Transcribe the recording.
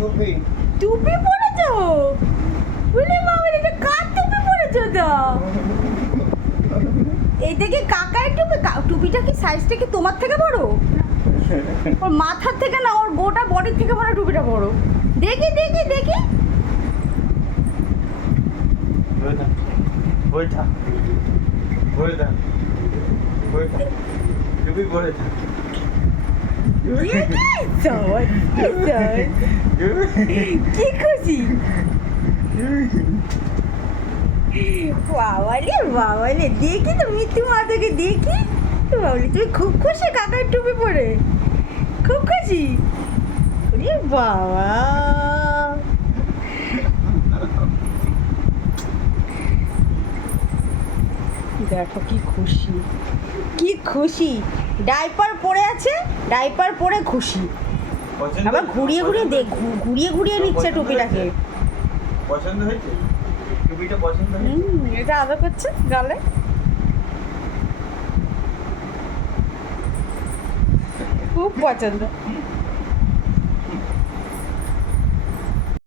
টুপি। টুপি পরেছো? বলে বাবা এটা কার টুপি পরেছো তো? এইটা কি কাকার টুপি? কা- টুপিটা কি সাইজটা কি তোমার থেকে বড়? ওর মাথার থেকে না ওর গোটা বডির থেকে মনে টুপিটা বড়। দেখি দেখি দেখি। বইটা বইটা বইটা বইটা টুপি বইটা কি খুশি বাবারে বাবারে দেখি তো মৃত্যু মাতাকে দেখি বাবলি তুমি খুব খুশি কাকার টুপি পরে খুব খুশি ওরে বাবা দেখো কি খুশি। কি খুশি? ডাইপার পরে আছে ডাইপার পরে খুশি আবার ঘুরিয়ে ঘুরিয়ে দেখ ঘুরিয়ে ঘুরিয়ে নিচ্ছে টুপিটাকে। পছন্দ হয়েছে? টুপিটা পছন্দ হয়েছে? এটা আদর করছে গালে। খুব পছন্দ।